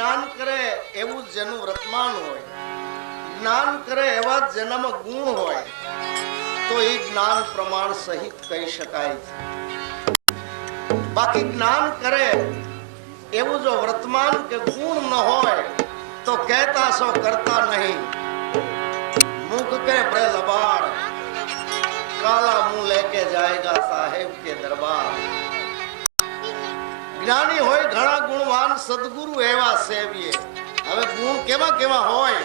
જ્ઞાન કરે એવું જેનું વર્તમાન હોય. જ્ઞાન કરે એવા જેનામાં ગુણ હોય. તો એ જ્ઞાન પ્રમાણ સહિત કહી શકાય બાકી જ્ઞાન કરે એવું જો વર્તમાન કે ગુણ ન હોય, તો કહેતા સો કરતા નહીં. મુખ કે બड़े લબાડ. કાલા મુंह લેકે જાયગા સાહેબ કે દરબાર. જ્ઞાની હોય ઘણા ગુણવાન સદગુરુ એવા સેવીએ. હવે ગુણ કેવા કેવા હોય?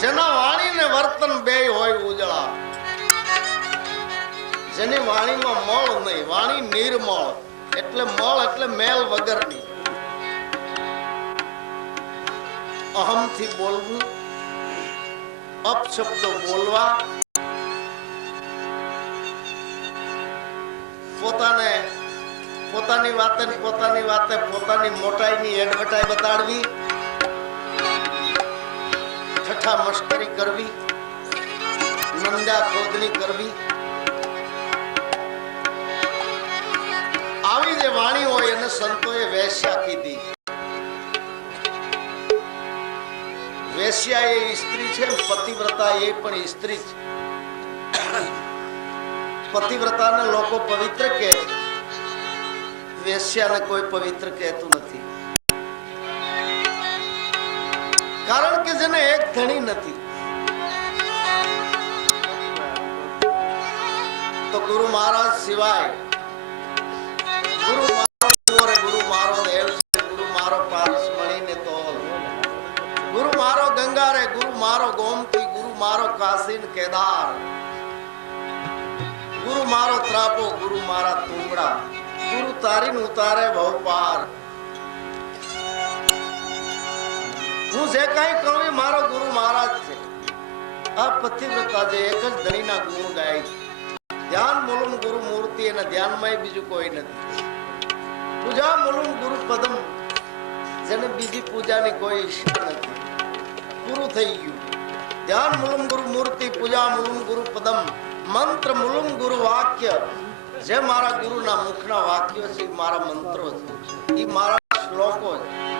જેના વાણી ને વર્તન બે હોય ઉજળા. જેની વાણીમાં મળ નહીં, વાણી નિર્મળ, એટલે મળ એટલે મેલ વગરની. અહમથી બોલવું, અપશબ્દો બોલવા, પોતાને પોતાની વાતે પોતાની વાતે, પોતાની મોટાઈની એડવર્ટાઈ બતાડવી મશ્કરી કરવી, નંદા ખોદની કરવી. આવી જે વાણી હોય એને સંતોએ વેશ્યા કીધી. વેશ્યા એ સ્ત્રી છે પતિવ્રતા એ પણ સ્ત્રી છે. પતિવ્રતાને લોકો પવિત્ર કહે છે. વેશ્યાને કોઈ પવિત્ર કહેતું નથી. કારણ કે જેને એક ધણી નથી. તો ગુરુ મહારાજ સિવાય ગુરુ મારો ગુરુ મારો ગુરુ મારો ગોમતી, ગુરુ મારો કાશીન કેદાર. ગુરુ મારો ત્રાપો, ગુરુ મારા તુંગડા ગુરુ તારીને ઉતારે ભવપાર હું જે કઈ કહું મારો ગુરુ મહારાજ છે. આ પતિવ્રતા જે એક જ ધણીના ગુરુ ગાય છે. ધ્યાન મૂલમ ગુરુ મૂર્તિ અને ધ્યાનમાં બીજું કોઈ નથી. પૂજા મૂલમ ગુરુ પદમ, જેને બીજી પૂજાની કોઈ ઈશ્વર નથી. પૂરું થઈ ગયું. ધ્યાન મૂલમ ગુરુ મૂર્તિ, પૂજા મૂલમ ગુરુ પદમ, મંત્ર મૂલમ ગુરુ વાક્ય જે મારા ગુરુના મુખના વાક્યો છે મારા મંત્રો છે. એ મારા શ્લોકો છે.